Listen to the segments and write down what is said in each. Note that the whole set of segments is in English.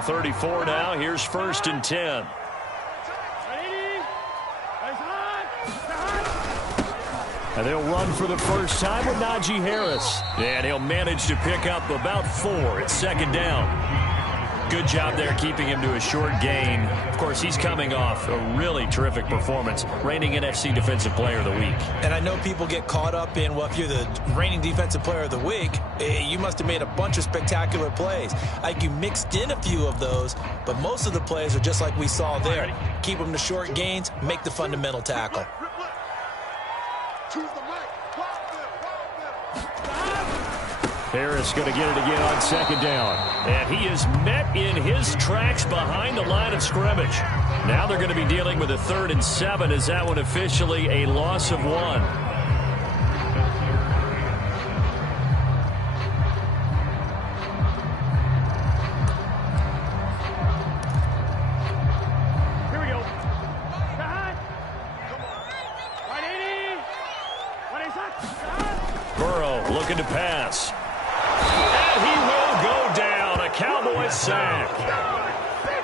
the 34 now. Here's 1st and 10. And they'll run for the first time with Najee Harris. And he'll manage to pick up about 4. It's 2nd down. Good job there keeping him to a short gain. Of course, he's coming off a really terrific performance, reigning NFC Defensive Player of the Week. And I know people get caught up in, well, if you're the reigning Defensive Player of the Week, you must have made a bunch of spectacular plays. Like you mixed in a few of those, but most of the plays are just like we saw there. Keep them to short gains, make the fundamental tackle. Harris going to get it again on 2nd down. And he is met in his tracks behind the line of scrimmage. Now they're going to be dealing with a 3rd and 7. Is that one officially a loss of 1? Here we go. Burrow looking to pass. And he will go down. A Cowboy sack.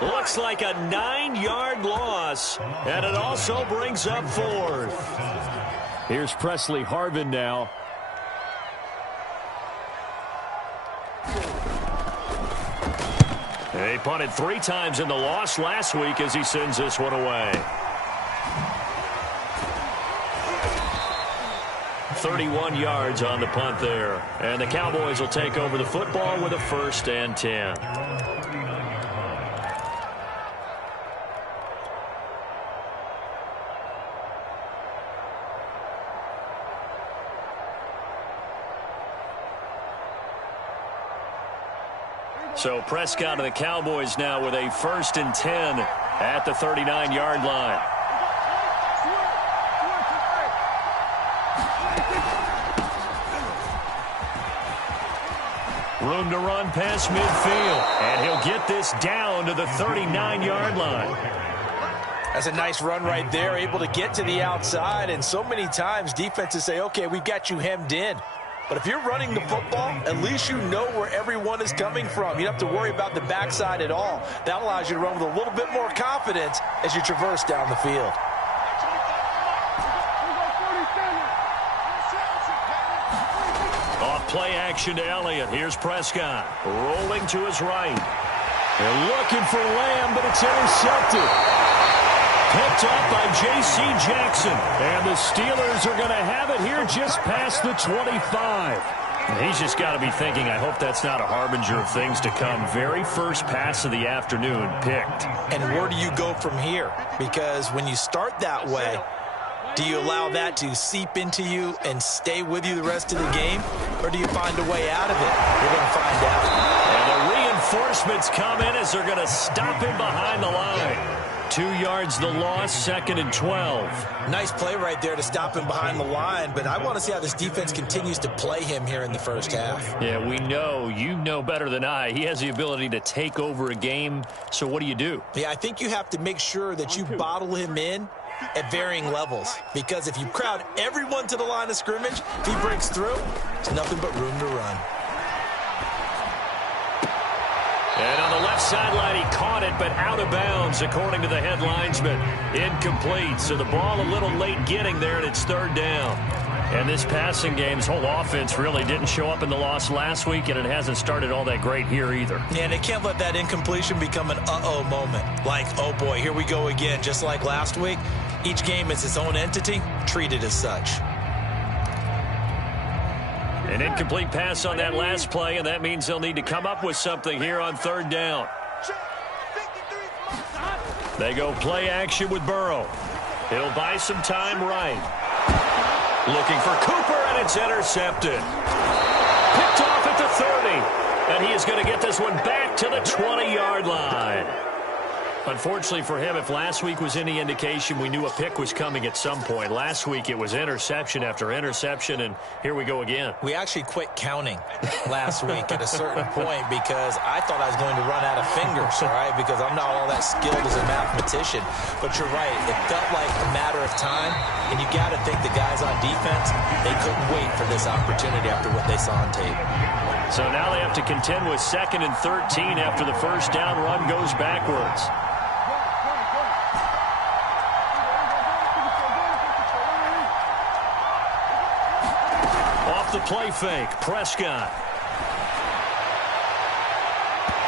Looks like a 9-yard loss. And it also brings up 4th. Here's Presley Harvin now. He punted 3 times in the loss last week as he sends this one away. 31 yards on the punt there. And the Cowboys will take over the football with a 1st and 10. So Prescott and the Cowboys now with a 1st and 10 at the 39-yard line. Room to run past midfield. And he'll get this down to the 39-yard line. That's a nice run right there, able to get to the outside. And so many times defenses say, okay, we've got you hemmed in. But if you're running the football, at least you know where everyone is coming from. You don't have to worry about the backside at all. That allows you to run with a little bit more confidence as you traverse down the field. Off play action to Elliott. Here's Prescott. Rolling to his right. They're looking for Lamb, but it's intercepted. Picked up by J.C. Jackson. And the Steelers are going to have it here just past the 25. He's just got to be thinking, I hope that's not a harbinger of things to come. Very first pass of the afternoon picked. And where do you go from here? Because when you start that way, do you allow that to seep into you and stay with you the rest of the game? Or do you find a way out of it? We're going to find out. And the reinforcements come in as they're going to stop him behind the line. 2 yards the loss, 2nd and 12. Nice play right there to stop him behind the line, but I want to see how this defense continues to play him here in the first half. Yeah, we know, you know better than I, he has the ability to take over a game, so what do you do? Yeah, I think you have to make sure that you bottle him in at varying levels, because if you crowd everyone to the line of scrimmage, if he breaks through, there's nothing but room to run. And on the left sideline, he caught it, but out of bounds, according to the head linesman. Incomplete, so the ball a little late getting there, and it's 3rd down. And this passing game's whole offense really didn't show up in the loss last week, and it hasn't started all that great here either. Yeah, and they can't let that incompletion become an uh-oh moment. Like, oh boy, here we go again, just like last week. Each game is its own entity, treat it as such. An incomplete pass on that last play, and that means they'll need to come up with something here on 3rd down. They go play action with Burrow. He'll buy some time right. Looking for Cooper, and it's intercepted. Picked off at the 30, and he is going to get this one back to the 20-yard line. Unfortunately for him, if last week was any indication, we knew a pick was coming at some point. Last week, it was interception after interception, and here we go again. We actually quit counting last week at a certain point because I thought I was going to run out of fingers, all right, because I'm not all that skilled as a mathematician. But you're right. It felt like a matter of time, and you got to think the guys on defense, they couldn't wait for this opportunity after what they saw on tape. So now they have to contend with 2nd and 13 after the first down run goes backwards. Off the play fake, Prescott.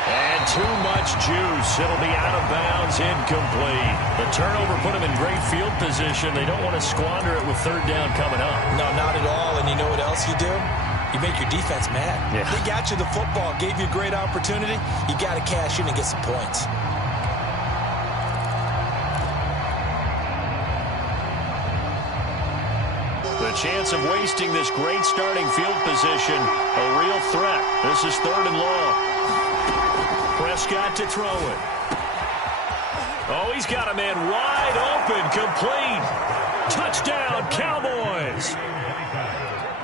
And too much juice. It'll be out of bounds, incomplete. The turnover put them in great field position. They don't want to squander it with 3rd down coming up. No, not at all. And you know what else you do? You make your defense mad. Yeah. They got you the football, gave you a great opportunity. You got to cash in and get some points. The chance of wasting this great starting field position, a real threat. This is 3rd and long. Prescott to throw it. Oh, he's got a man wide open, complete. Touchdown, Cowboys.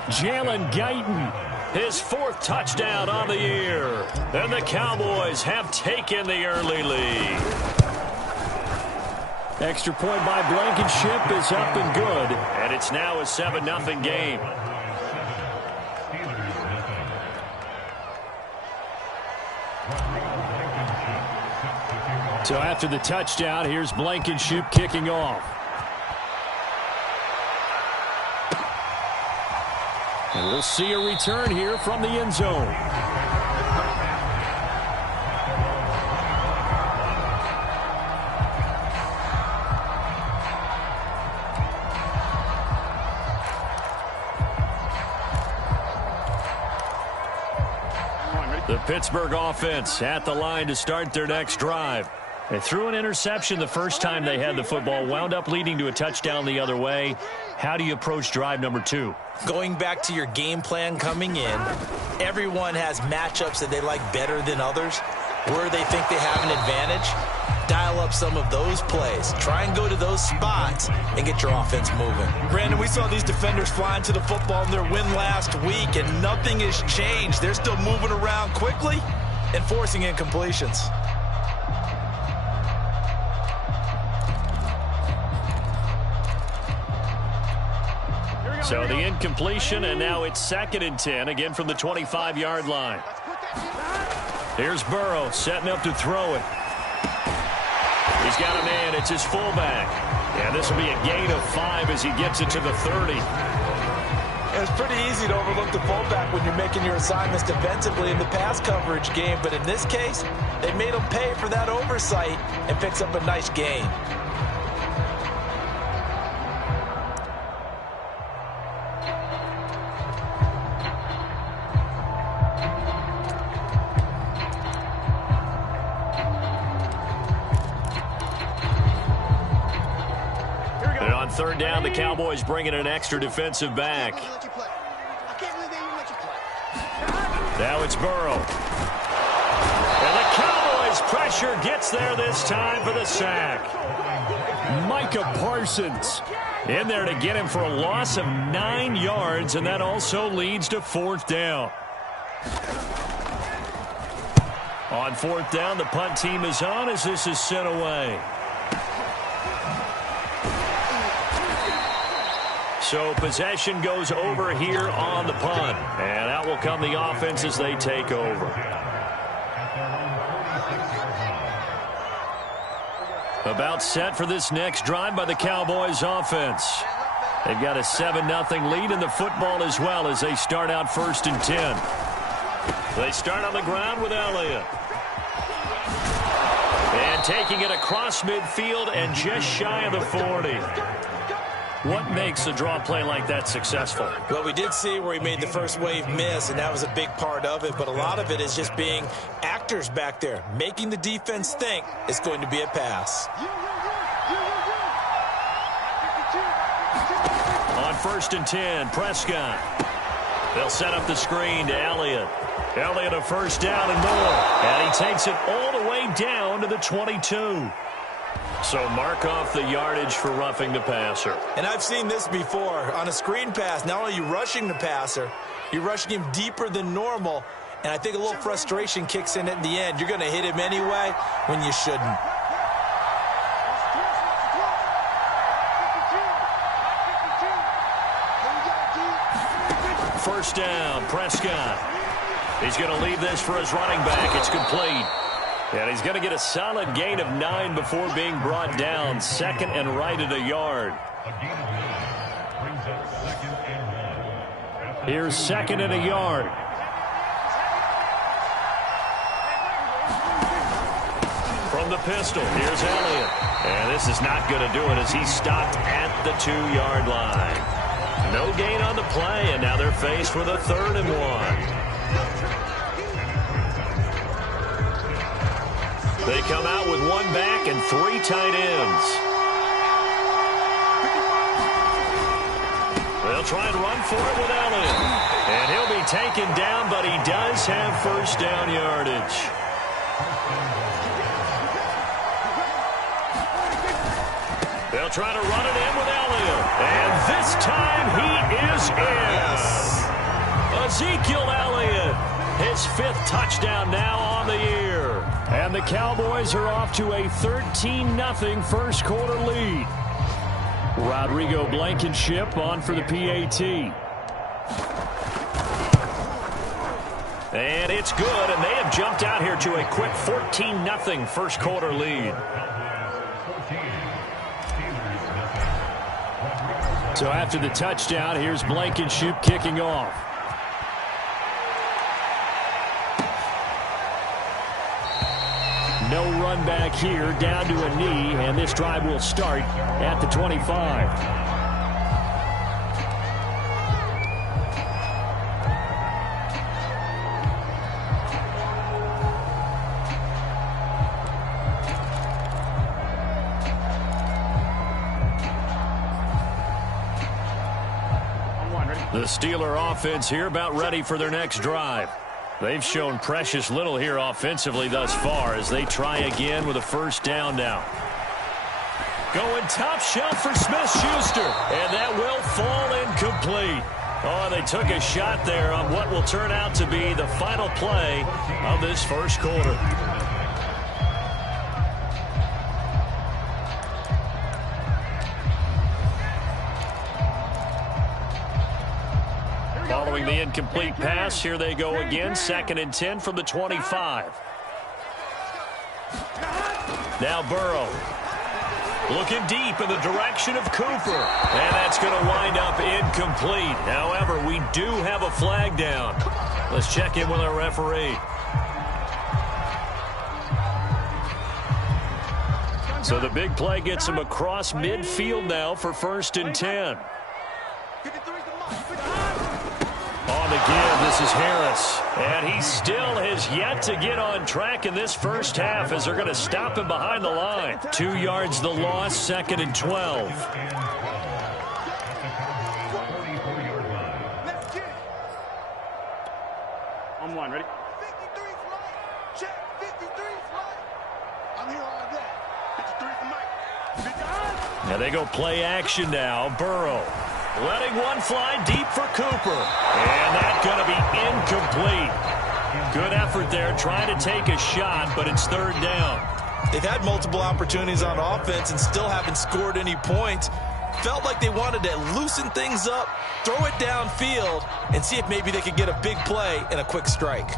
Jalen Guyton, his 4th touchdown on the year. And the Cowboys have taken the early lead. Extra point by Blankenship is up and good. And it's now a 7-0 game. So after the touchdown, here's Blankenship kicking off. And we'll see a return here from the end zone. The Pittsburgh offense at the line to start their next drive. They threw an interception the first time they had the football, wound up leading to a touchdown the other way. How do you approach drive number 2? Going back to your game plan coming in, everyone has matchups that they like better than others. Where they think they have an advantage, dial up some of those plays. Try and go to those spots and get your offense moving. Brandon, we saw these defenders flying to the football in their win last week, and nothing has changed. They're still moving around quickly and forcing incompletions. So the incompletion, and now it's 2nd and 10, again from the 25-yard line. Here's Burrow setting up to throw it. He's got a man. It's his fullback. And this will be a gain of 5 as he gets it to the 30. It's pretty easy to overlook the fullback when you're making your assignments defensively in the pass coverage game. But in this case, they made him pay for that oversight and picks up a nice gain. On 3rd down, the Cowboys bring in an extra defensive back. Now it's Burrow. And the Cowboys pressure gets there this time for the sack. Micah Parsons in there to get him for a loss of 9 yards, and that also leads to 4th down. On 4th down, the punt team is on as this is sent away. So possession goes over here on the punt. And out will come the offense as they take over. About set for this next drive by the Cowboys offense. They've got a 7-0 lead in the football as well as they start out 1st and 10. They start on the ground with Elliott. And taking it across midfield and just shy of the 40. What makes a draw play like that successful? Well, we did see where he made the first wave miss, and that was a big part of it. But a lot of it is just being actors back there, making the defense think it's going to be a pass. On 1st and 10, Prescott. They'll set up the screen to Elliott. Elliott a 1st down and more. And he takes it all the way down to the 22. So mark off the yardage for roughing the passer. And I've seen this before. On a screen pass, not only are you rushing the passer, you're rushing him deeper than normal. And I think a little frustration kicks in at the end. You're going to hit him anyway when you shouldn't. First down, Prescott. He's going to leave this for his running back. It's complete. And he's going to get a solid gain of 9 before being brought down. Second and right at a yard. Here's second and a yard. From the pistol, here's Elliott. And this is not going to do it as he's stopped at the 2-yard line. No gain on the play, and now they're faced with a 3rd and 1. They come out with 1 back and 3 tight ends. They'll try and run for it with Elliott. And he'll be taken down, but he does have first down yardage. They'll try to run it in with Elliott. And this time he is in. Ezekiel Elliott, his 5th touchdown now on the year. And the Cowboys are off to a 13-0 first quarter lead. Rodrigo Blankenship on for the PAT. And it's good, and they have jumped out here to a quick 14-0 first quarter lead. So after the touchdown, here's Blankenship kicking off. No run back here, down to a knee, and this drive will start at the 25. The Steeler offense here about ready for their next drive. They've shown precious little here offensively thus far as they try again with a first down now. Going top shelf for Smith-Schuster, and that will fall incomplete. Oh, they took a shot there on what will turn out to be the final play of this first quarter. Following the incomplete pass, here they go again, 2nd and 10 from the 25. Now Burrow looking deep in the direction of Cooper, and that's going to wind up incomplete. However, we do have a flag down. Let's check in with our referee. So the big play gets him across midfield now for 1st and 10. On the give, this is Harris. And he still has yet to get on track in this first half as they're going to stop him behind the line. 2 yards the loss, 2nd and 12. On 1, ready? 53 flight. Check, 53 flight. I'm here all day. 53 for Mike. Now they go play action now. Burrow letting one fly deep for Cooper. And that's going to be incomplete. Good effort there trying to take a shot, but it's 3rd down. They've had multiple opportunities on offense and still haven't scored any points. Felt like they wanted to loosen things up, throw it downfield, and see if maybe they could get a big play and a quick strike.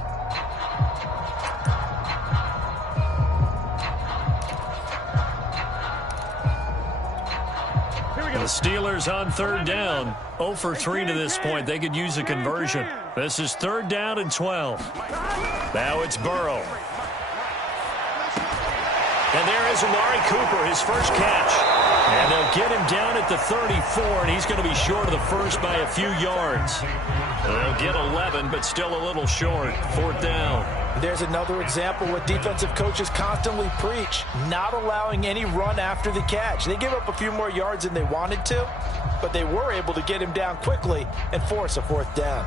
The Steelers on 3rd down. 0 for 3 to this point. They could use a conversion. This is 3rd down and 12. Now it's Burrow. And there is Amari Cooper, his first catch. And they'll get him down at the 34, and he's going to be short of the first by a few yards. They'll get 11, but still a little short. 4th down. There's another example what defensive coaches constantly preach, not allowing any run after the catch. They give up a few more yards than they wanted to, but they were able to get him down quickly and force a 4th down.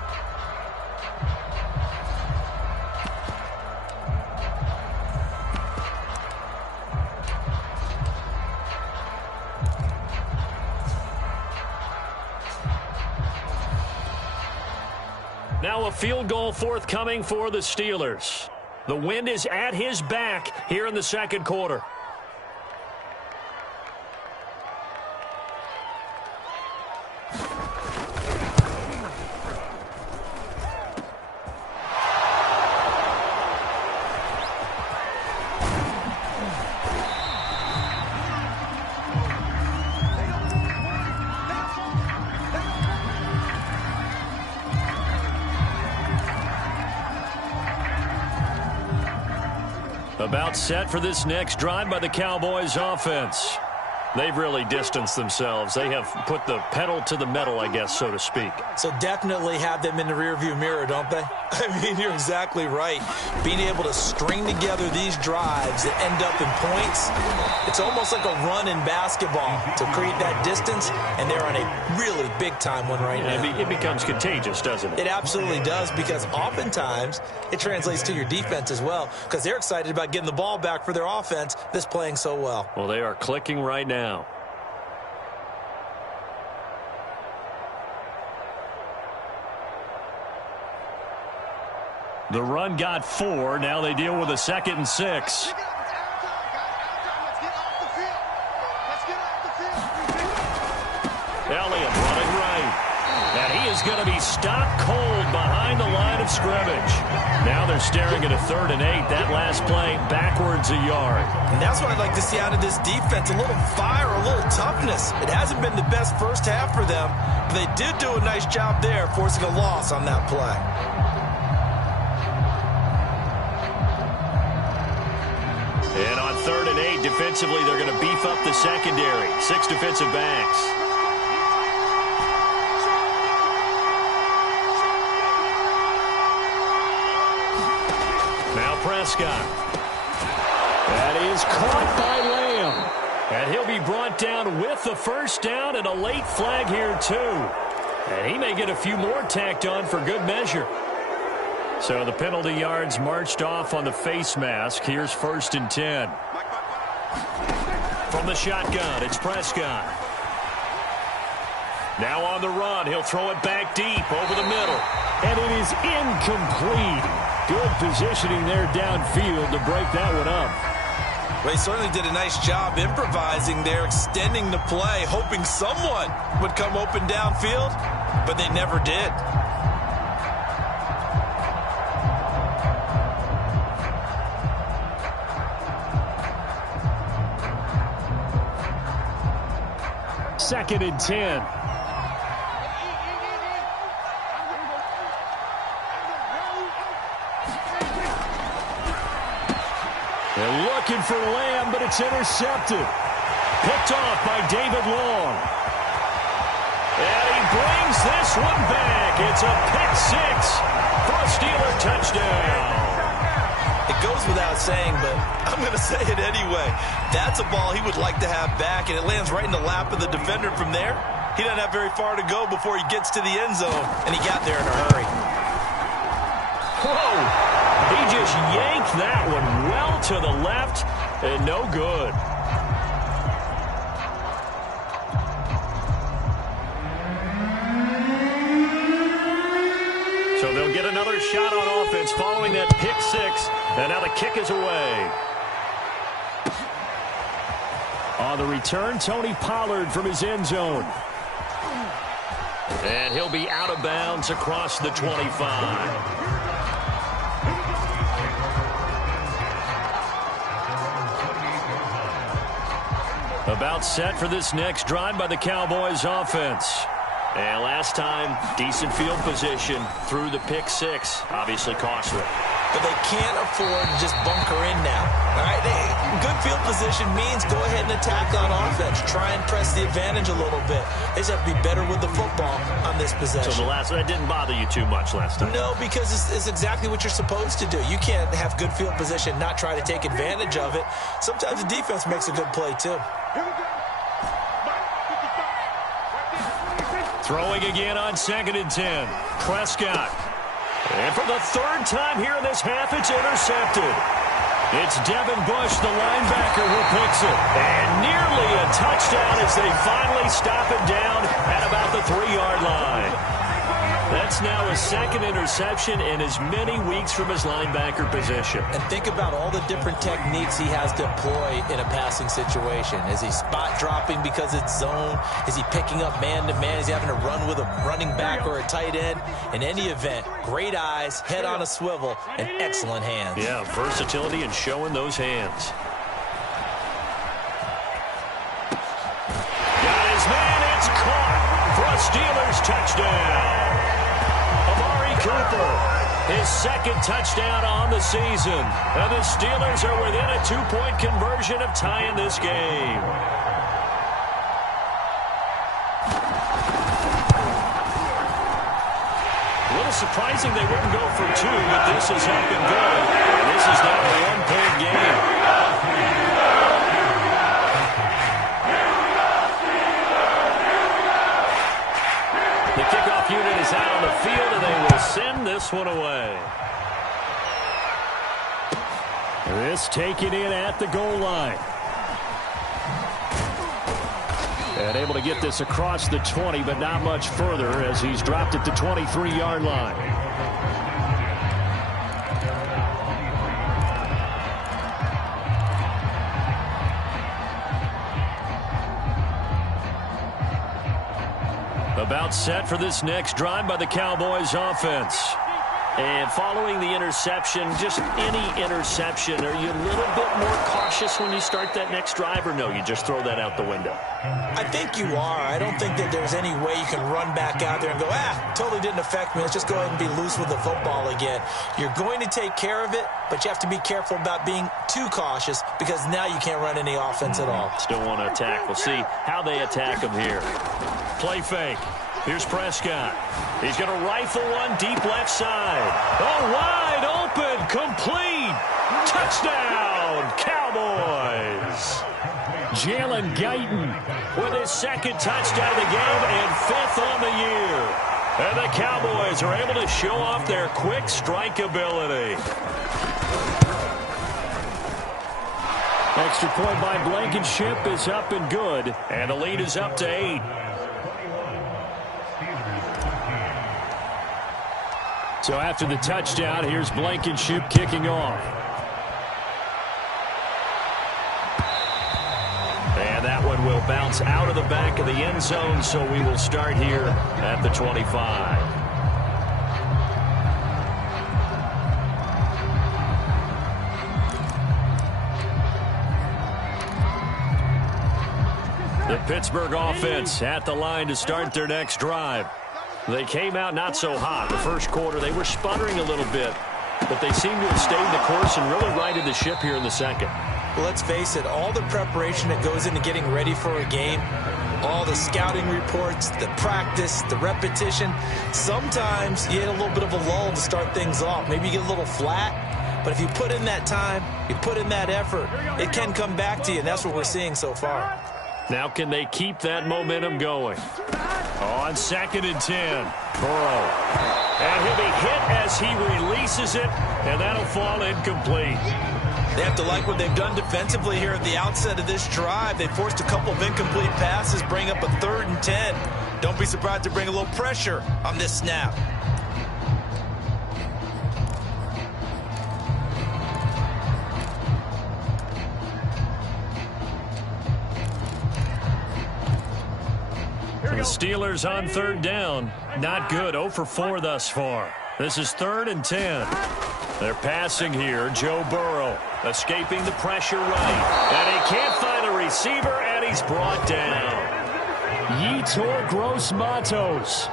Now a field goal forthcoming for the Steelers. The wind is at his back here in the 2nd quarter. About set for this next drive by the Cowboys offense. They've really distanced themselves. They have put the pedal to the metal, I guess, so to speak. So definitely have them in the rearview mirror, don't they? I mean, you're exactly right. Being able to string together these drives that end up in points, it's almost like a run in basketball to create that distance, and they're on a really big-time one right now. It becomes contagious, doesn't it? It absolutely does, because oftentimes it translates to your defense as well, because they're excited about getting the ball back for their offense that's playing so well. Well, they are clicking right now. The run got 4. Now they deal with a 2nd and 6. Elliott running right. And he is going to be stopped cold behind the line of scrimmage. Now they're staring at a 3rd and 8. That last play backwards a yard. And that's what I'd like to see out of this defense, a little fire, a little toughness. It hasn't been the best first half for them, but they did do a nice job there, forcing a loss on that play. And on 3rd and 8, defensively, they're going to beef up the secondary. 6 defensive backs. Now Prescott. That is caught by Lamb. And he'll be brought down with the first down and a late flag here, too. And he may get a few more tacked on for good measure. So the penalty yards marched off on the face mask. Here's 1st and 10. From the shotgun, it's Prescott. Now on the run, he'll throw it back deep over the middle. And it is incomplete. Good positioning there downfield to break that one up. Well, he certainly did a nice job improvising there, extending the play, hoping someone would come open downfield, but they never did. Second and 10. They're looking for Lamb, but it's intercepted. Picked off by David Long. And he brings this one back. It's a pick 6 for a Steeler touchdown. It goes without saying, but I'm going to say it anyway. That's a ball he would like to have back, and it lands right in the lap of the defender from there. He doesn't have very far to go before he gets to the end zone, and he got there in a hurry. Whoa! He just yanked that one well to the left, and no good. So they'll get another shot on offense following that pick 6, and now the kick is away. On the return, Tony Pollard from his end zone. And he'll be out of bounds across the 25. About set for this next drive by the Cowboys offense. And last time, decent field position through the pick 6. Obviously costly. But they can't afford to just bunker in now. All right, good field position means go ahead and attack on offense. Try and press the advantage a little bit. They just have to be better with the football on this possession. So that didn't bother you too much last time? No, because it's exactly what you're supposed to do. You can't have good field position, not try to take advantage of it. Sometimes the defense makes a good play, too. Throwing again on 2nd and 10. Prescott. And for the 3rd time here in this half, it's intercepted. It's Devin Bush, the linebacker, who picks it. And nearly a touchdown as they finally stop it down at about the 3-yard line. That's now his 2nd interception in as many weeks from his linebacker position. And think about all the different techniques he has to employ in a passing situation. Is he spot dropping because it's zone? Is he picking up man-to-man? Is he having to run with a running back or a tight end? In any event, great eyes, head on a swivel, and excellent hands. Yeah, versatility and showing those hands. Got his man, it's caught for a Steelers touchdown. Cooper His second touchdown on the season. And the Steelers are within a 2-point conversion of tying this game. A little surprising they wouldn't go for 2, but this is up and good. And this is now a 1-point game. The kickoff unit is out on the field, and they will send this one away. This taken in at the goal line. And able to get this across the 20, but not much further as he's dropped at the 23-yard line. About set for this next drive by the Cowboys offense. And following the interception, just any interception, are you a little bit more cautious when you start that next drive, or no, you just throw that out the window? I think you are. I don't think that there's any way you can run back out there and go, totally didn't affect me. Let's just go ahead and be loose with the football again. You're going to take care of it, but you have to be careful about being too cautious because now you can't run any offense at all. Still want to attack. We'll see how they attack him here. Play fake. Here's Prescott. He's going to rifle one deep left side. Oh, wide open, complete. Touchdown, Cowboys. Jalen Guyton with his second touchdown of the game and 5th on the year. And the Cowboys are able to show off their quick strike ability. Extra point by Blankenship is up and good. And the lead is up to 8. So after the touchdown, here's Blankenship kicking off. And that one will bounce out of the back of the end zone, so we will start here at the 25. The Pittsburgh offense at the line to start their next drive. They came out not so hot. The first quarter, they were sputtering a little bit, but they seem to have stayed the course and really righted the ship here in the second. Well, let's face it, all the preparation that goes into getting ready for a game, all the scouting reports, the practice, the repetition, sometimes you hit a little bit of a lull to start things off. Maybe you get a little flat, but if you put in that time, you put in that effort, it can come back to you, and that's what we're seeing so far. Now can they keep that momentum going? On 2nd and 10, Burrow. And he'll be hit as he releases it, and that'll fall incomplete. They have to like what they've done defensively here at the outset of this drive. They forced a couple of incomplete passes, bring up a 3rd and 10. Don't be surprised to bring a little pressure on this snap. The Steelers on 3rd down. Not good. 0 for 4 thus far. This is 3rd and 10. They're passing here. Joe Burrow escaping the pressure right. And he can't find a receiver, and he's brought down. Yetur Gross-Matos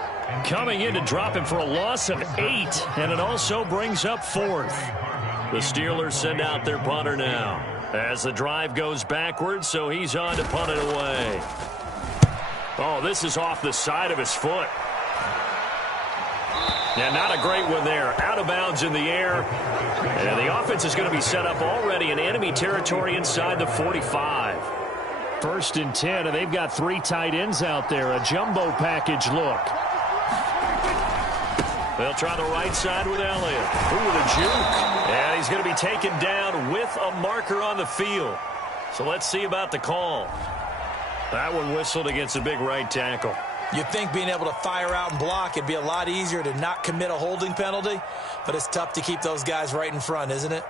coming in to drop him for a loss of 8. And it also brings up 4th. The Steelers send out their punter now as the drive goes backwards, so he's on to punt it away. Oh, this is off the side of his foot. Yeah, not a great one there. Out of bounds in the air. And the offense is going to be set up already in enemy territory inside the 45. 1st and 10, and they've got 3 tight ends out there. A jumbo package look. They'll try the right side with Elliott. Ooh, the juke. And he's going to be taken down with a marker on the field. So let's see about the call. That one whistled against a big right tackle. You'd think being able to fire out and block, it'd be a lot easier to not commit a holding penalty, but it's tough to keep those guys right in front, isn't it?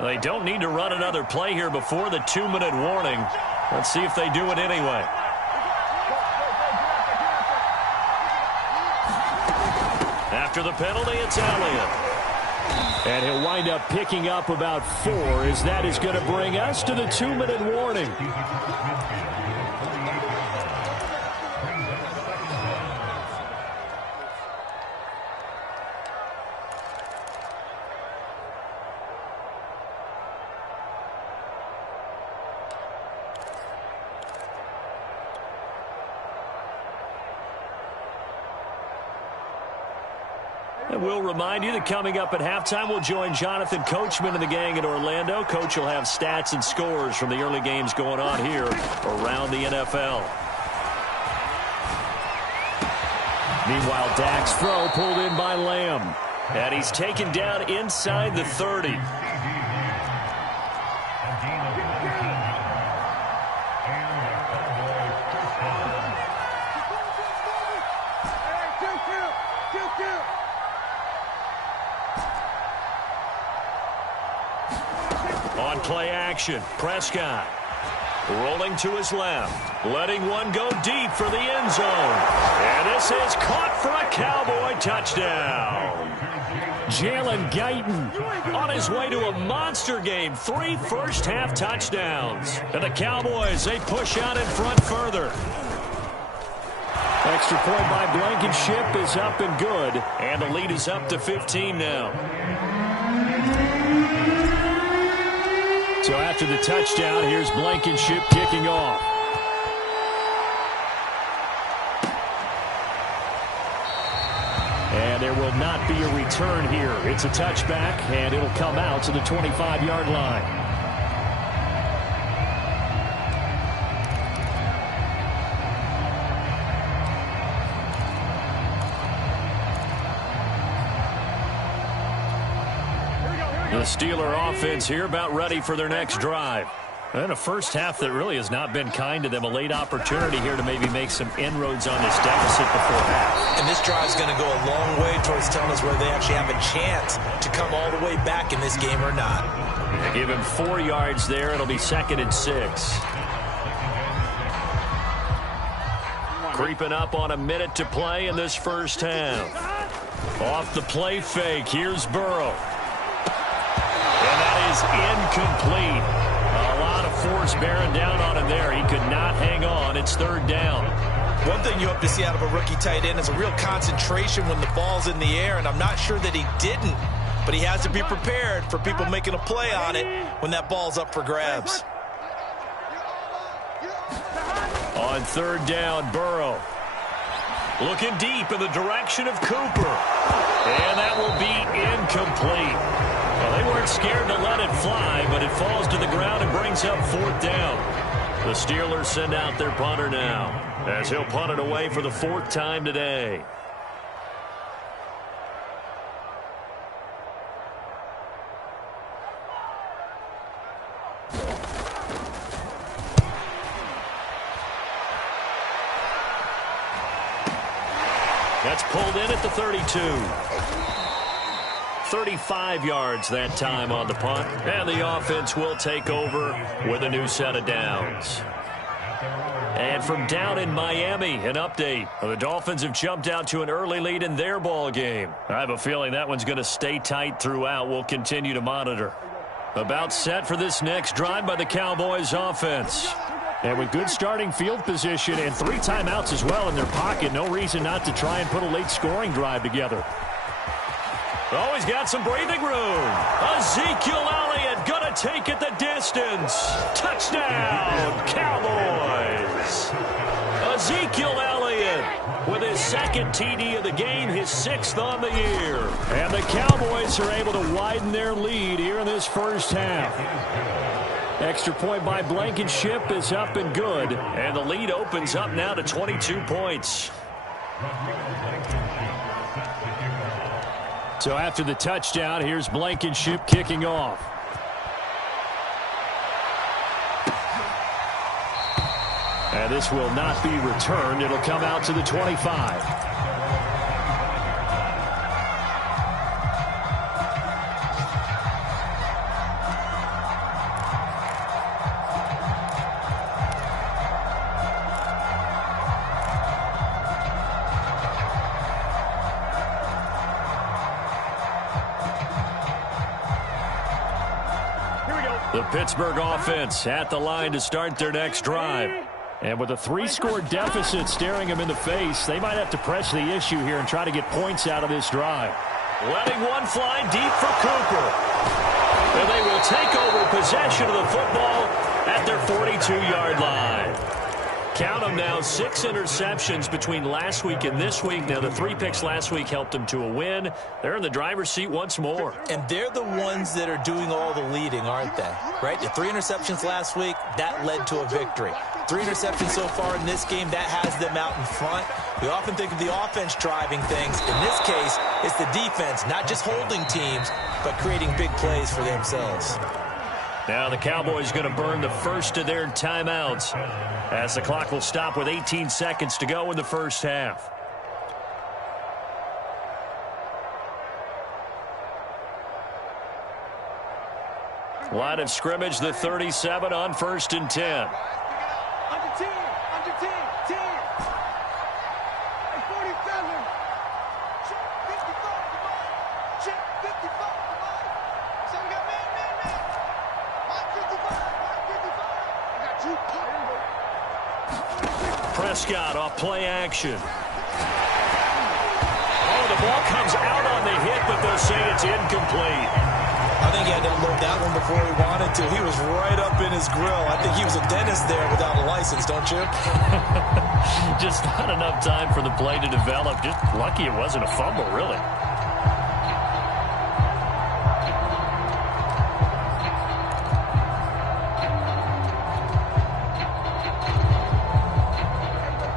They don't need to run another play here before the 2-minute warning. Let's see if they do it anyway. After the penalty, it's Elliott. And he'll wind up picking up about 4, as that is going to bring us to the 2-minute warning. And we'll remind you that coming up at halftime, we'll join Jonathan Coachman and the gang in Orlando. Coach will have stats and scores from the early games going on here around the NFL. Meanwhile, Dak's throw pulled in by Lamb. And he's taken down inside the 30. On play action, Prescott rolling to his left, letting one go deep for the end zone. And this is caught for a Cowboy touchdown. Jalen Guyton on his way to a monster game. 3 first-half touchdowns. And the Cowboys, they push out in front further. Extra point by Blankenship is up and good. And the lead is up to 15 now. So after the touchdown, here's Blankenship kicking off. And there will not be a return here. It's a touchback, and it'll come out to the 25-yard line. The Steeler offense here about ready for their next drive. And a first half that really has not been kind to them. A late opportunity here to maybe make some inroads on this deficit before half. And this drive is going to go a long way towards telling us whether they actually have a chance to come all the way back in this game or not. They give him 4 yards there. It'll be 2nd and 6. Creeping up on a minute to play in this first half. Off the play fake, here's Burrow. And that is incomplete. A lot of force bearing down on him there. He could not hang on. It's 3rd down. One thing you hope to see out of a rookie tight end is a real concentration when the ball's in the air, and I'm not sure that he didn't, but he has to be prepared for people making a play on it when that ball's up for grabs. On 3rd down, Burrow. Looking deep in the direction of Cooper. And that will be incomplete. Well, they weren't scared to let it fly, but it falls to the ground and brings up 4th down. The Steelers send out their punter now, as he'll punt it away for the 4th time today. That's pulled in at the 32. 35 yards that time on the punt. And the offense will take over with a new set of downs. And from down in Miami, an update. The Dolphins have jumped out to an early lead in their ball game. I have a feeling that one's going to stay tight throughout. We'll continue to monitor. About set for this next drive by the Cowboys offense. And with good starting field position and 3 timeouts as well in their pocket, no reason not to try and put a late scoring drive together. Oh, he's got some breathing room. Ezekiel Elliott going to take it the distance. Touchdown, Cowboys. Ezekiel Elliott with his 2nd TD of the game, his 6th on the year. And the Cowboys are able to widen their lead here in this first half. Extra point by Blankenship is up and good. And the lead opens up now to 22 points. So after the touchdown, here's Blankenship kicking off. And this will not be returned. It'll come out to the 25. The Pittsburgh offense at the line to start their next drive. And with a 3-score deficit staring them in the face, they might have to press the issue here and try to get points out of this drive. Letting one fly deep for Cooper. And they will take over possession of the football at their 42-yard line. Count them now, 6 interceptions between last week and this week. Now, the 3 picks last week helped them to a win. They're in the driver's seat once more. And they're the ones that are doing all the leading, aren't they? Right? The 3 interceptions last week, that led to a victory. 3 interceptions so far in this game, that has them out in front. We often think of the offense driving things. In this case, it's the defense, not just holding teams, but creating big plays for themselves. Now the Cowboys going to burn the first of their timeouts as the clock will stop with 18 seconds to go in the first half. Line of scrimmage, the 37 on 1st and 10. Under 10, under 10, 10. Hey, 47. Check 55, check 55. So we got man. Mike 55, I got you. Prescott off play action. Oh, the ball comes out on the hit, but they'll say it's incomplete. I think he had to unload that one before he wanted to. He was right up in his grill. I think he was a dentist there without a license, don't you? Just not enough time for the play to develop. Just lucky it wasn't a fumble, really.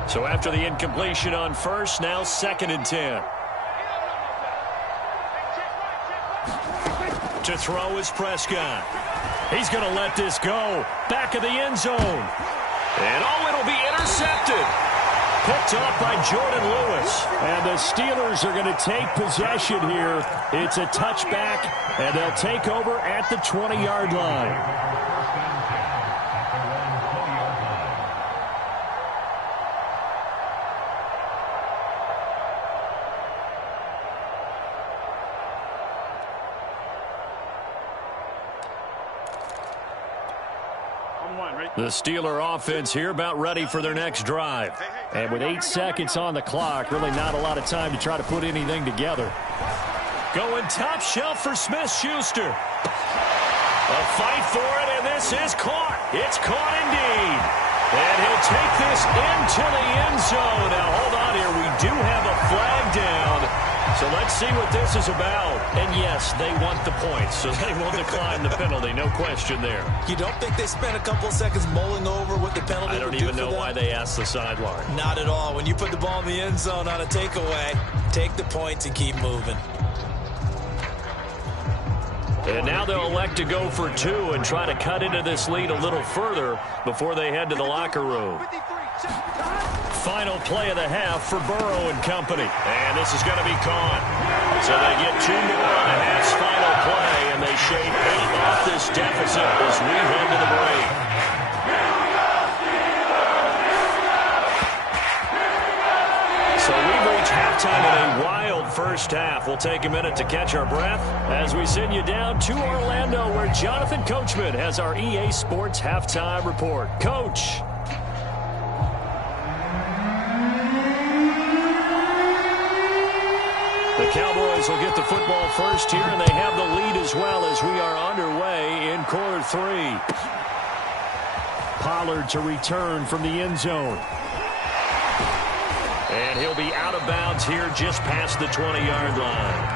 So after the incompletion on first, now 2nd and 10. To throw is Prescott. He's going to let this go. Back of the end zone. And it'll be intercepted. Picked off by Jordan Lewis. And the Steelers are going to take possession here. It's a touchback, and they'll take over at the 20-yard line. The Steeler offense here about ready for their next drive. And with 8 seconds on the clock, really not a lot of time to try to put anything together. Going top shelf for Smith-Schuster. A fight for it, and this is caught. It's caught indeed. And he'll take this into the end zone. Now, hold on here. We do have a flag down. So let's see what this is about. And yes, they want the points, so they will decline the penalty. No question there. You don't think they spent a couple of seconds mulling over what the penalty I don't even know why they asked the sideline. Not at all. When you put the ball in the end zone on a takeaway, take the points and keep moving. And now they'll elect to go for 2 and try to cut into this lead a little further before they head to the locker room. Final play of the half for Burrow and company. And this is going to be caught. So they get 2 more on the half's final play, and they shave 8 off this deficit as we head to the break. So we've reached halftime in a wild first half. We'll take a minute to catch our breath as we send you down to Orlando, where Jonathan Coachman has our EA Sports halftime report. Coach. The Cowboys will get the football first here, and they have the lead as well as we are underway in quarter 3. Pollard to return from the end zone. And he'll be out of bounds here just past the 20-yard line.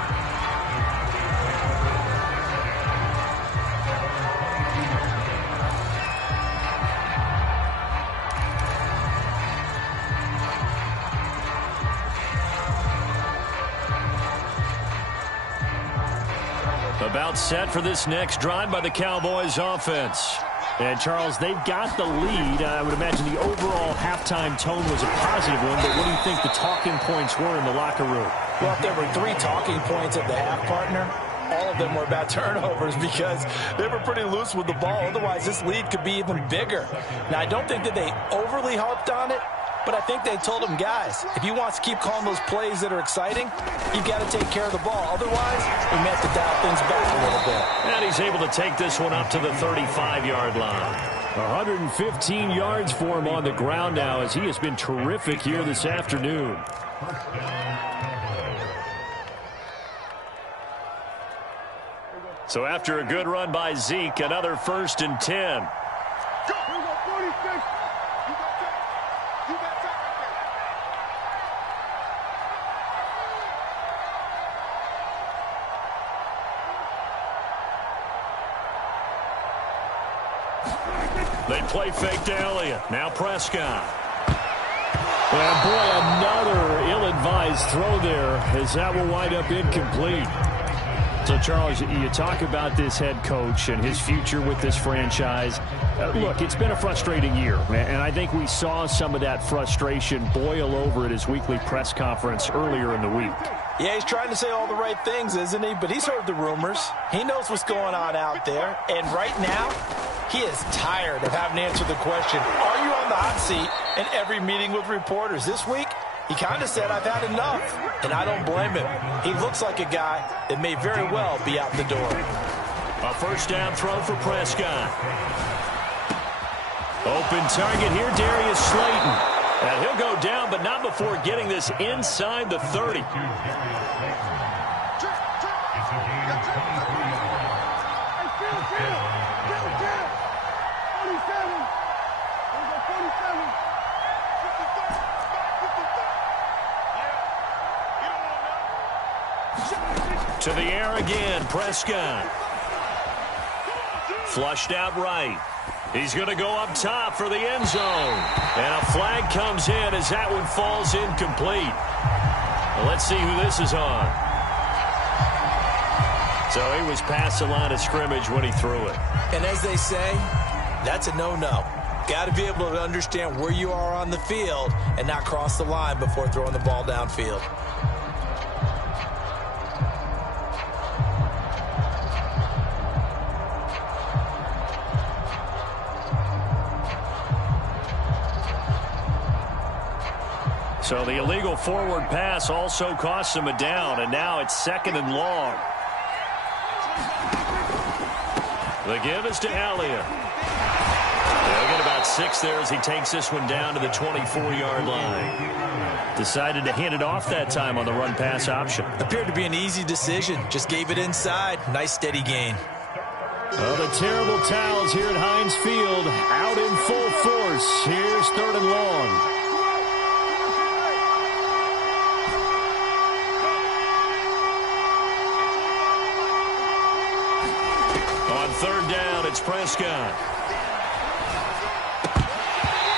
About set for this next drive by the Cowboys offense. And, Charles, they've got the lead. I would imagine the overall halftime tone was a positive one, but what do you think the talking points were in the locker room? Well, if there were 3 talking points at the half, partner, all of them were about turnovers because they were pretty loose with the ball. Otherwise, this lead could be even bigger. Now, I don't think that they overly harped on it, but I think they told them, guys, if you want to keep calling those plays that are exciting, you've got to take care of the ball. Otherwise, we may have to dial things back a little bit. And he's able to take this one up to the 35-yard line. 115 yards for him on the ground now, as he has been terrific here this afternoon. So after a good run by Zeke, another 1st and 10. They play fake to Elliott. Now Prescott. And boy, another ill-advised throw there, as that will wind up incomplete. So, Charles, you talk about this head coach and his future with this franchise. Look, it's been a frustrating year, and I think we saw some of that frustration boil over at his weekly press conference earlier in the week. Yeah, he's trying to say all the right things, isn't he? But he's heard the rumors. He knows what's going on out there. And right now, he is tired of having to answer the question, are you on the hot seat in every meeting with reporters? This week, he kind of said, I've had enough. And I don't blame him. He looks like a guy that may very well be out the door. A first down throw for Prescott. Open target here, Darius Slayton. And he'll go down, but not before getting this inside the 30. To the air again, Prescott. Flushed out right. He's going to go up top for the end zone. And a flag comes in as that one falls incomplete. Well, let's see who this is on. So he was past the line of scrimmage when he threw it. And as they say, that's a no-no. Got to be able to understand where you are on the field and not cross the line before throwing the ball downfield. So the illegal forward pass also costs him a down, and now it's 2nd and long. The give is to Elliott. They'll get about 6 there as he takes this one down to the 24-yard line. Decided to hand it off that time on the run-pass option. Appeared to be an easy decision. Just gave it inside. Nice steady gain. Well, the terrible towels here at Heinz Field out in full force. Here's 3rd and long. On 3rd down, it's Prescott.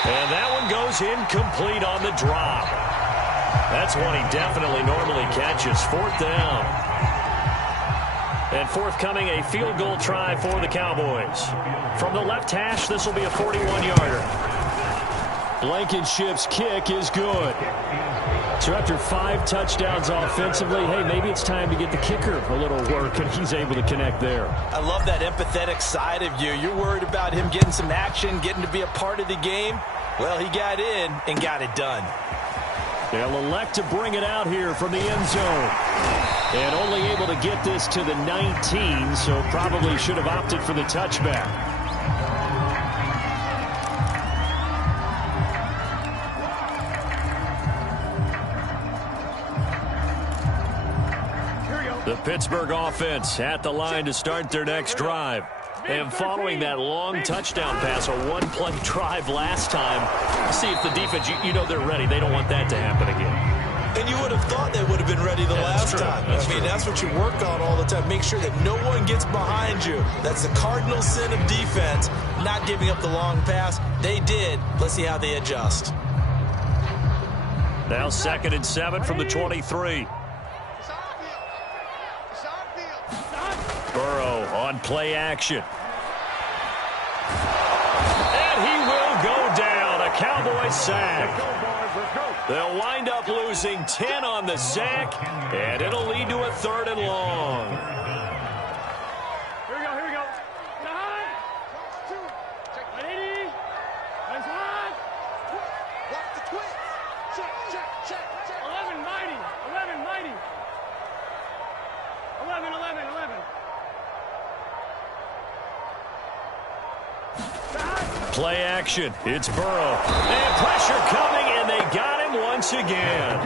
And that one goes incomplete on the drop. That's one he definitely normally catches. 4th down. And forthcoming, a field goal try for the Cowboys. From the left hash, this will be a 41-yarder. Blankenship's kick is good. So after 5 touchdowns offensively, hey, maybe it's time to get the kicker a little work, and he's able to connect there. I love that empathetic side of you. You're worried about him getting some action, getting to be a part of the game. Well, he got in and got it done. They'll elect to bring it out here from the end zone. And only able to get this to the 19, so probably should have opted for the touchback. The Pittsburgh offense at the line to start their next drive. And following that long touchdown pass, a one-play drive last time, see if the defense, you know they're ready. They don't want that to happen again. And you would have thought they would have been ready the last time. I mean, that's what you work on all the time. Make sure that no one gets behind you. That's the cardinal sin of defense, not giving up the long pass. They did. Let's see how they adjust. Now 2nd and 7 from the 23. Burrow on play action. And he will go down. A Cowboy sack. They'll wind up losing 10 on the sack, and it'll lead to a 3rd and long. Here we go. 9, 2, check 80. Nice one. Watch the twist. Check. 11 mighty. 11. Play action. It's Burrow. And pressure coming, and they got him once again.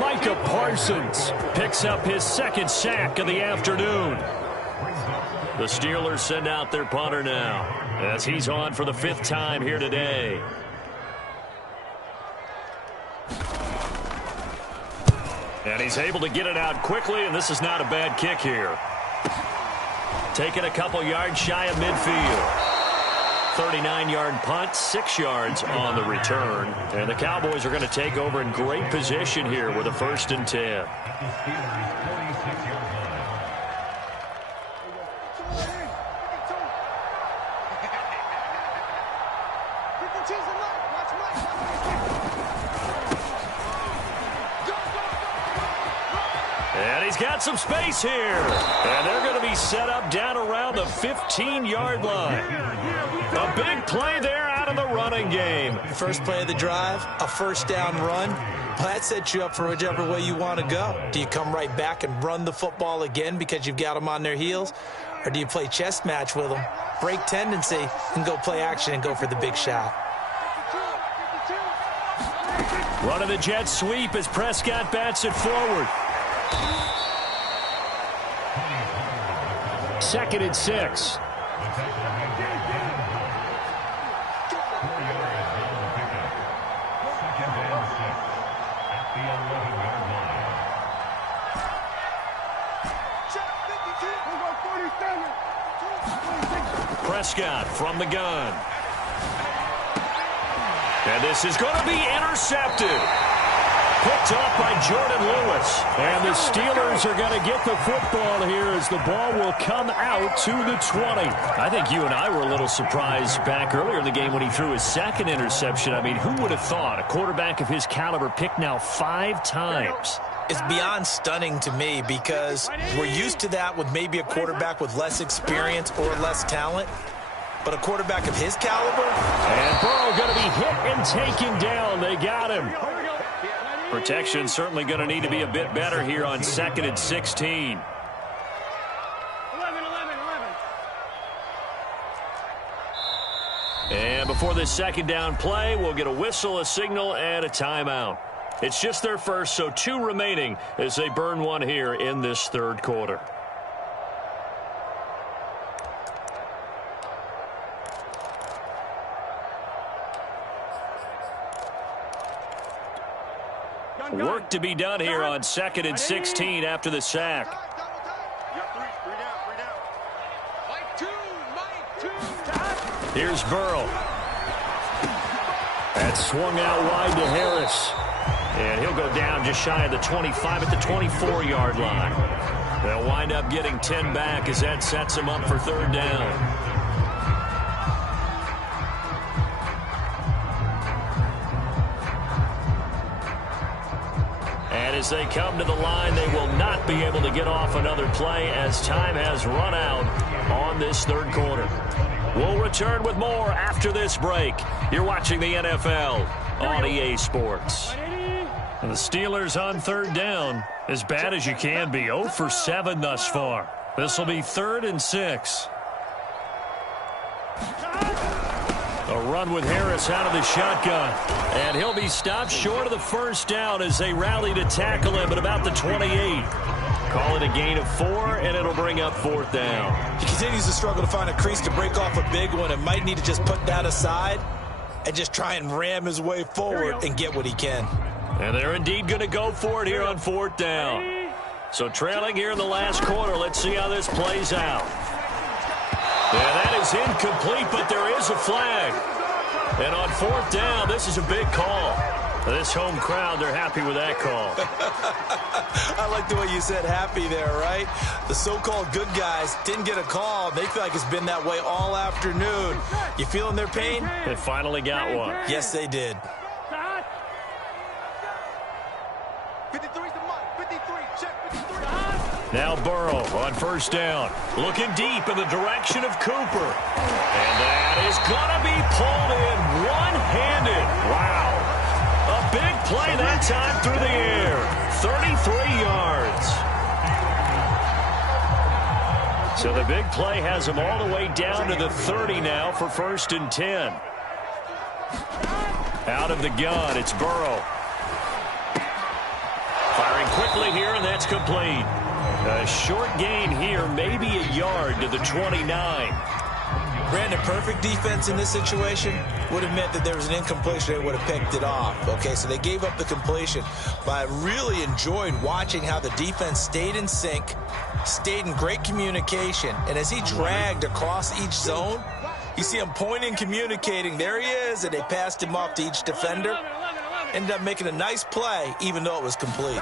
Micah Parsons Picks up his 2nd sack of the afternoon. The Steelers send out their punter now as he's on for the 5th time here today. And he's able to get it out quickly, and this is not a bad kick here. Taking a couple yards shy of midfield. 39-yard punt, 6 yards on the return. And the Cowboys are going to take over in great position here with a 1st and 10. And he's got some space here. And they're going to be set up down around the 15-yard line. A big play there out of the running game. First play of the drive, a 1st down run. That sets you up for whichever way you want to go. Do you come right back and run the football again because you've got them on their heels? Or do you play chess match with them, break tendency, and go play action and go for the big shot? Running the jet sweep as Prescott bats it forward. 2nd and 6. Prescott from the gun. And this is going to be intercepted. Picked off by Jordan Lewis. And the Steelers are going to get the football here as the ball will come out to the 20. I think you and I were a little surprised back earlier in the game when he threw his 2nd interception. I mean, who would have thought a quarterback of his caliber picked now 5 times? It's beyond stunning to me because we're used to that with maybe a quarterback with less experience or less talent. But a quarterback of his caliber? And Burrow going to be hit and taken down. They got him. Protection certainly going to need to be a bit better here on 2nd and 16. 11. And before this 2nd down play, we'll get a whistle, a signal, and a timeout. It's just their first, so 2 remaining as they burn one here in this 3rd quarter. Work to be done here on 2nd and 16 after the sack. Here's Burrow. That's swung out wide to Harris. And he'll go down just shy of the 25 at the 24-yard line. They'll wind up getting 10 back as that sets them up for 3rd down. And as they come to the line, they will not be able to get off another play as time has run out on this 3rd quarter. We'll return with more after this break. You're watching the NFL on EA Sports. And the Steelers on 3rd down, as bad as you can be, 0 for 7 thus far. This will be 3rd and 6. A run with Harris out of the shotgun. And he'll be stopped short of the 1st down as they rally to tackle him at about the 28. Call it a gain of 4, and it'll bring up 4th down. He continues to struggle to find a crease to break off a big one and might need to just put that aside and just try and ram his way forward and get what he can. And they're indeed going to go for it here on 4th down. So trailing here in the last quarter, let's see how this plays out. And that is incomplete, but there is a flag. And on 4th down, this is a big call. This home crowd, they're happy with that call. I like the way you said happy there, right? The so-called good guys didn't get a call. They feel like it's been that way all afternoon. You feeling their pain? They finally got one. Yes, they did. 53's the mark. 53. Check 53. Now Burrow on 1st down. Looking deep in the direction of Cooper. And that is going to be pulled in one-handed. Wow. A big play that time through the air. 33 yards. So the big play has them all the way down to the 30 now for 1st and 10. Out of the gun, it's Burrow. Firing quickly here, and that's complete. A short gain here, maybe a yard to the 29. Brandon, perfect defense in this situation would have meant that there was an incompletion. They would have picked it off. Okay, so they gave up the completion. But I really enjoyed watching how the defense stayed in sync, stayed in great communication, and as he dragged across each zone, You see him pointing, communicating. There he is, and they passed him off to each defender. Ended up making a nice play, even though it was complete.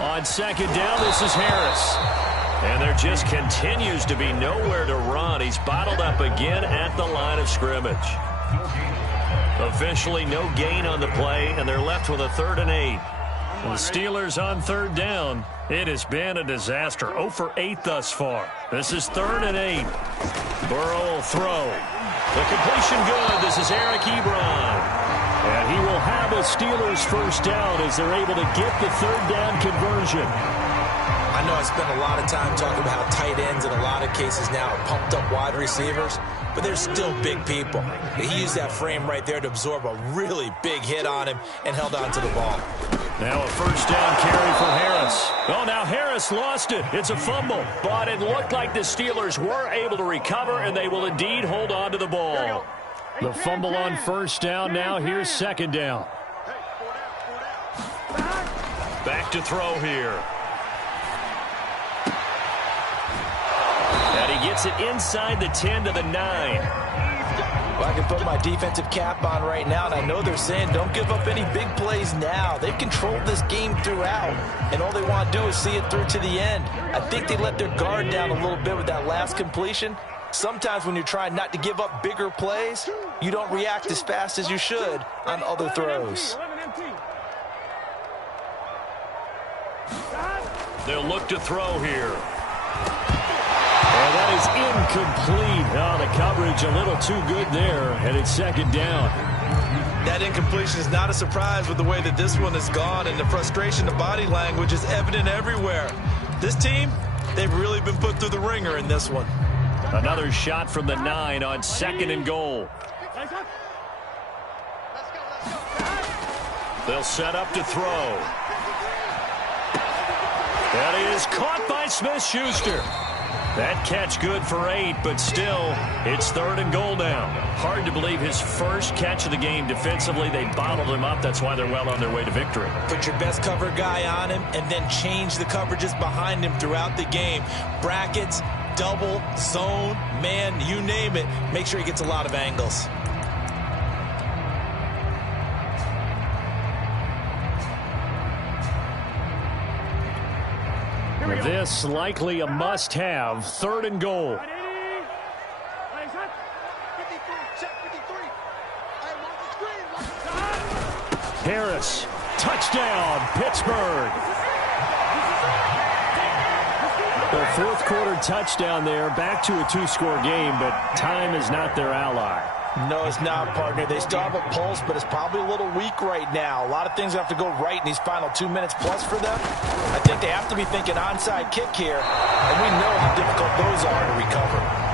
On second down, this is Harris. And there just continues to be nowhere to run. He's bottled up again at the line of scrimmage. Officially no gain on the play, and they're left with a 3rd and 8. The Steelers on 3rd down. It has been a disaster. 0 for 8 thus far. This is 3rd and 8. Burrow will throw. The completion good. This is Eric Ebron. And he will have a Steelers first down as they're able to get the 3rd down conversion. I know I spent a lot of time talking about how tight ends in a lot of cases now are pumped up wide receivers, but they're still big people. He used that frame right there to absorb a really big hit on him and held on to the ball. Now a first down carry for Harris. Oh, now Harris lost it. It's a fumble. But it looked like the Steelers were able to recover, and they will indeed hold on to the ball. The fumble on first down. Now here's second down. Back to throw here. And he gets it inside the 10 to the 9. Well, I can put my defensive cap on right now, and I know they're saying don't give up any big plays now. They've controlled this game throughout, and all they want to do is see it through to the end. I think they let their guard down a little bit with that last completion. Sometimes when you're trying not to give up bigger plays, you don't react as fast as you should on other throws. They'll look to throw here. And that is incomplete. Oh, the coverage a little too good there, and it's second down. That incompletion is not a surprise with the way that this one has gone, and the frustration, the body language is evident everywhere. This team, they've really been put through the ringer in this one. Another shot from the 9 on 2nd and goal. They'll set up to throw. That is caught by Smith-Schuster. That catch good for 8, but still, it's 3rd and goal now. Hard to believe his first catch of the game defensively. They bottled him up. That's why they're well on their way to victory. Put your best cover guy on him and then change the coverages behind him throughout the game. Brackets, double, zone, man, you name it. Make sure he gets a lot of angles. This likely a must-have. 3rd and goal. Harris, touchdown, Pittsburgh. The 4th quarter touchdown there, back to a 2-score game, but time is not their ally. No, it's not, partner. They still have a pulse, but it's probably a little weak right now. A lot of things have to go right in these final 2 minutes plus for them. I think they have to be thinking onside kick here, and we know how difficult those are to recover.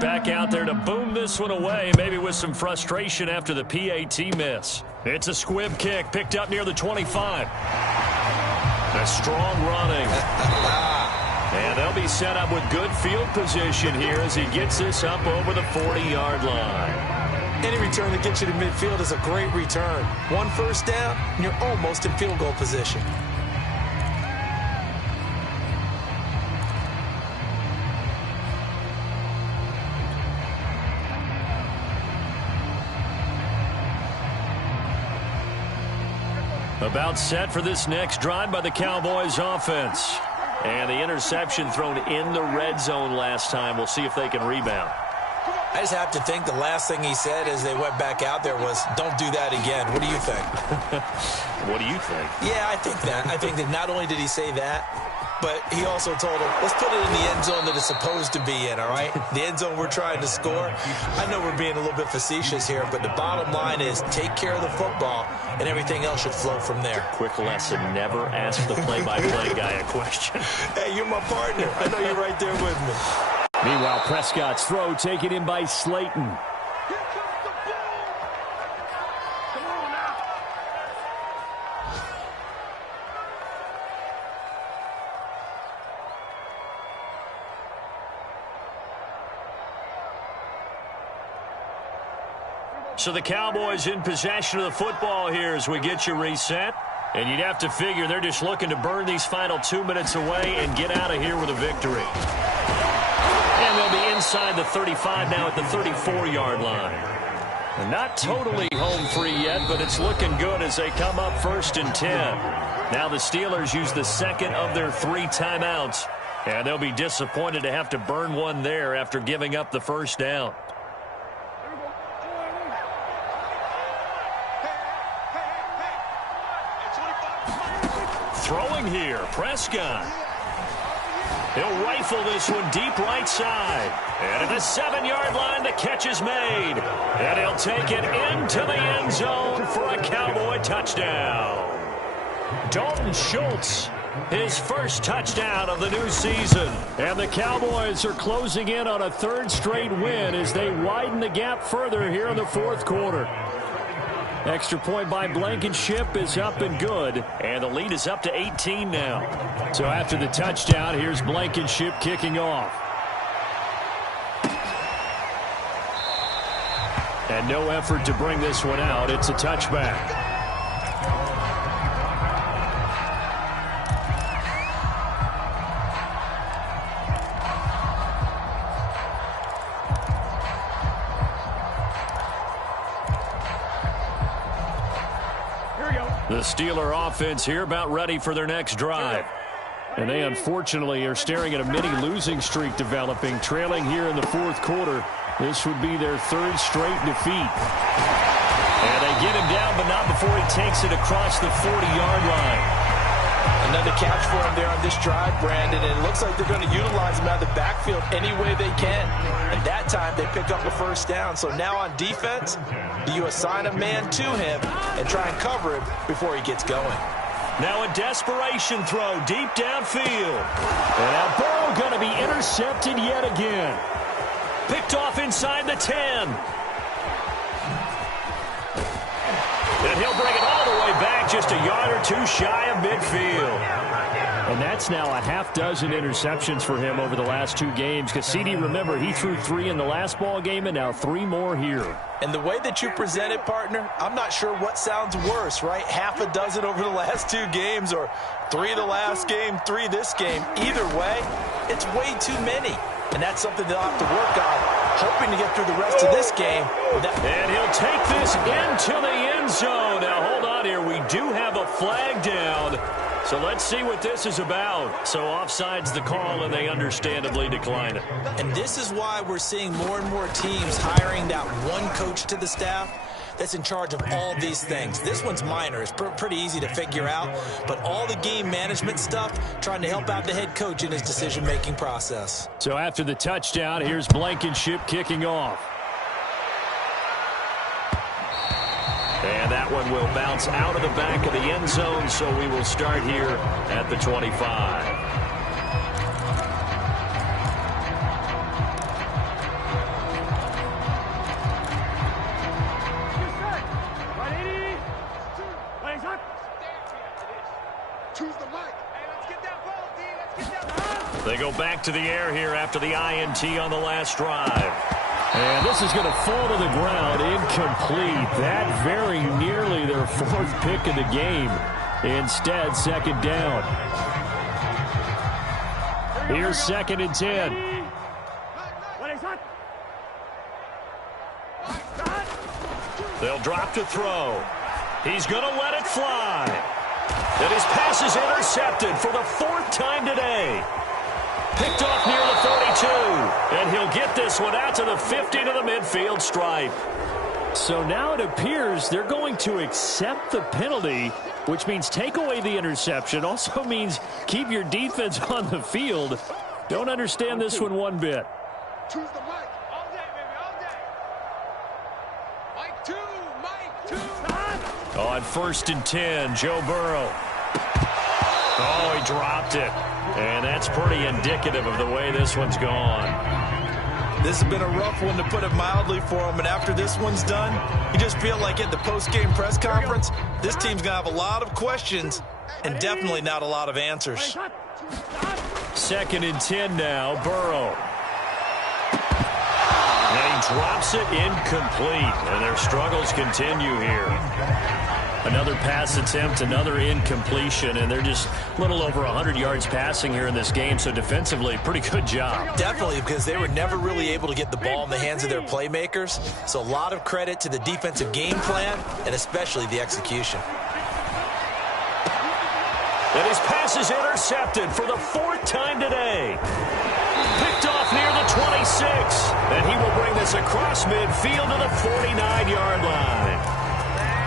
Back out there to boom this one away, maybe with some frustration after the PAT miss. It's a squib kick picked up near the 25. A strong running. And they'll be set up with good field position here as he gets this up over the 40-yard line. Any return that gets you to midfield is a great return. 1 first down, and you're almost in field goal position. About set for this next drive by the Cowboys offense. And the interception thrown in the red zone last time. We'll see if they can rebound. I just have to think the last thing he said as they went back out there was, don't do that again. What do you think? What do you think? Yeah, I think that. I think that not only did he say that, but he also told him, let's put it in the end zone that it's supposed to be in, all right? The end zone we're trying to score. I know we're being a little bit facetious here, but the bottom line is take care of the football, and everything else should flow from there. Quick lesson, never ask the play-by-play guy a question. Hey, you're my partner. I know you're right there with me. Meanwhile, Prescott's throw taken in by Slayton. So the Cowboys in possession of the football here as we get you reset. And you'd have to figure they're just looking to burn these final 2 minutes away and get out of here with a victory. And they'll be inside the 35 now at the 34-yard line. And not totally home free yet, but it's looking good as they come up 1st and 10. Now the Steelers use the second of their 3 timeouts. And they'll be disappointed to have to burn one there after giving up the first down. Throwing here, Prescott. He'll rifle this one deep right side. And at the 7-yard line, the catch is made. And he'll take it into the end zone for a Cowboy touchdown. Dalton Schultz, his first touchdown of the new season. And the Cowboys are closing in on a 3rd straight win as they widen the gap further here in the 4th quarter. Extra point by Blankenship is up and good. And the lead is up to 18 now. So after the touchdown, here's Blankenship kicking off. And no effort to bring this one out. It's a touchback. The Steeler offense here about ready for their next drive. And they unfortunately are staring at a mini losing streak developing, trailing here in the 4th quarter. This would be their 3rd straight defeat. And they get him down, but not before he takes it across the 40-yard line. Another catch for him there on this drive, Brandon, and it looks like they're going to utilize him out of the backfield any way they can. And that time they pick up a first down. So now on defense, do you assign a man to him and try and cover him before he gets going? Now a desperation throw deep downfield. And now Burrow going to be intercepted yet again. Picked off inside the 10. And he'll bring it all the way back just a yard or 2 shy of midfield. And that's now a half dozen interceptions for him over the last 2 games. Because CD, remember, he threw 3 in the last ball game and now 3 more here. And the way that you present it, partner, I'm not sure what sounds worse, right? Half a dozen over the last 2 games or 3 the last game, 3 this game. Either way, it's way too many. And that's something they'll have to work on, hoping to get through the rest of this game. And he'll take this into the end zone. Now, hold on here. We do have a flag down. So let's see what this is about. So offside's the call, and they understandably decline it. And this is why we're seeing more and more teams hiring that one coach to the staff that's in charge of all these things. This one's minor. It's pretty easy to figure out. But all the game management stuff, trying to help out the head coach in his decision-making process. So after the touchdown, here's Blankenship kicking off. And that one will bounce out of the back of the end zone, so we will start here at the 25. They go back to the air here after the INT on the last drive. And this is going to fall to the ground, incomplete. That very nearly their 4th pick of the game. Instead, 2nd down. Here's 2nd and 10. They'll drop to throw. He's going to let it fly. And his pass is intercepted for the 4th time today. Picked off near the 42. And he'll get this one out to the 50 to the midfield stripe. So now it appears they're going to accept the penalty, which means take away the interception. Also means keep your defense on the field. Don't understand this one bit. Choose the mic. All day, baby, all day. Mike 2. On 1st and 10, Joe Burrow. Oh, he dropped it. And that's pretty indicative of the way this one's gone. This has been a rough one, to put it mildly, for him. And after this one's done, you just feel like at the post-game press conference, this team's going to have a lot of questions and definitely not a lot of answers. 2nd and 10 now, Burrow. And he drops it incomplete, and their struggles continue here. Another pass attempt, another incompletion, and they're just a little over 100 yards passing here in this game, so defensively, pretty good job. Definitely, because they were never really able to get the ball in the hands of their playmakers, so a lot of credit to the defensive game plan and especially the execution. And his pass is intercepted for the 4th time today. Picked off near the 26, and he will bring this across midfield to the 49-yard line.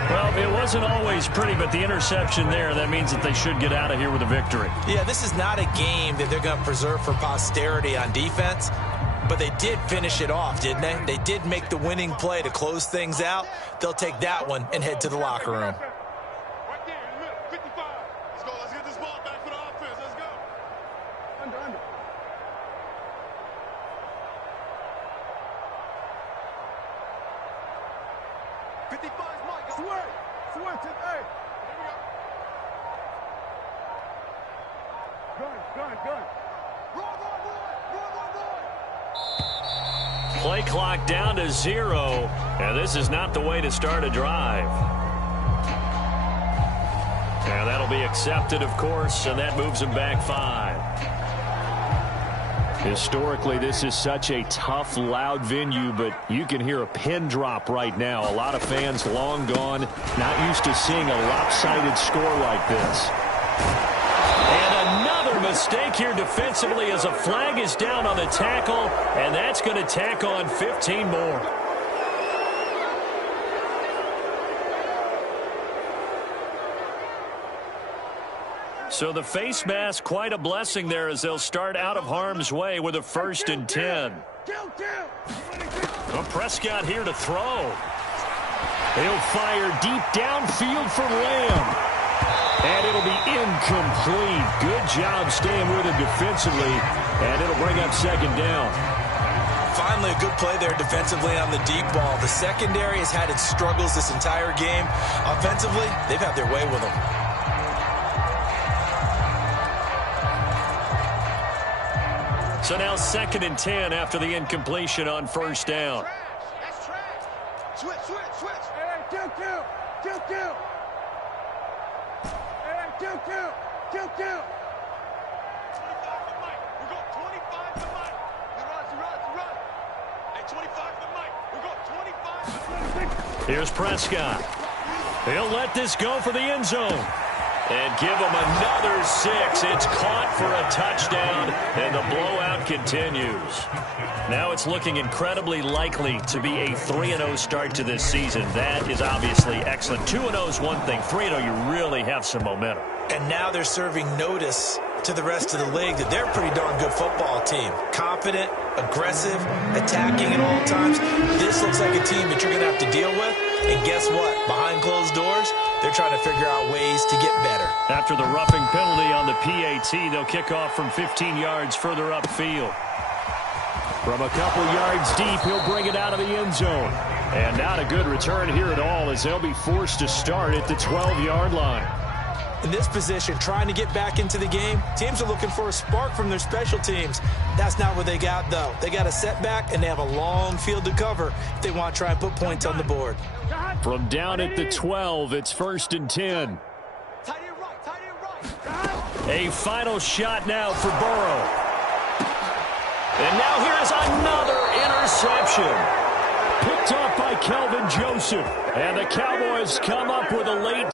Well, it wasn't always pretty, but the interception there, that means that they should get out of here with a victory. Yeah, this is not a game that they're going to preserve for posterity on defense, but they did finish it off, didn't they? They did make the winning play to close things out. They'll take that one and head to the locker room. Right there in the middle, 55. Let's go. Let's get this ball back for the offense. Let's go. Under. 55 is Mike. Switch it. Hey. Here we go. Gun. Run. Play clock down to 0, and this is not the way to start a drive. And that'll be accepted, of course, and that moves him back 5. Historically, this is such a tough, loud venue, but you can hear a pin drop right now. A lot of fans long gone, not used to seeing a lopsided score like this. And another mistake here defensively as a flag is down on the tackle, and that's going to tack on 15 more. So the face mask, quite a blessing there as they'll start out of harm's way with a 1st and 10. Well, Prescott here to throw. He'll fire deep downfield for Lamb. And it'll be incomplete. Good job staying with him defensively, and it'll bring up 2nd down. Finally, a good play there defensively on the deep ball. The secondary has had its struggles this entire game. Offensively, they've had their way with them. So now 2nd and 10 after the incompletion on 1st down. That's trash. Switch. Hey, kill. Hey, kill. 25 to Mike. We go 25 to Mike. You run. Hey, 25 to Mike. We go 25 to Mike. Here's Prescott. He'll let this go for the end zone. And give him another 6. It's caught for a touchdown, and the blowout continues. Now it's looking incredibly likely to be a 3-0 start to this season. That is obviously excellent. 2-0 is one thing. 3-0, you really have some momentum. And now they're serving notice to the rest of the league that they're a pretty darn good football team. Confident, aggressive, attacking at all times. This looks like a team that you're going to have to deal with. And guess what? Behind closed doors, they're trying to figure out ways to get better. After the roughing penalty on the PAT, they'll kick off from 15 yards further upfield. From a couple yards deep, he'll bring it out of the end zone. And not a good return here at all as they'll be forced to start at the 12-yard line. In this position, trying to get back into the game, teams are looking for a spark from their special teams. That's not what they got, though. They got a setback, and they have a long field to cover if they want to try and put points on the board. From down at the 12, it's 1st and 10. Tight end right. A final shot now for Burrow. And now here is another interception. Picked off by Kelvin Joseph. And the Cowboys come up with a late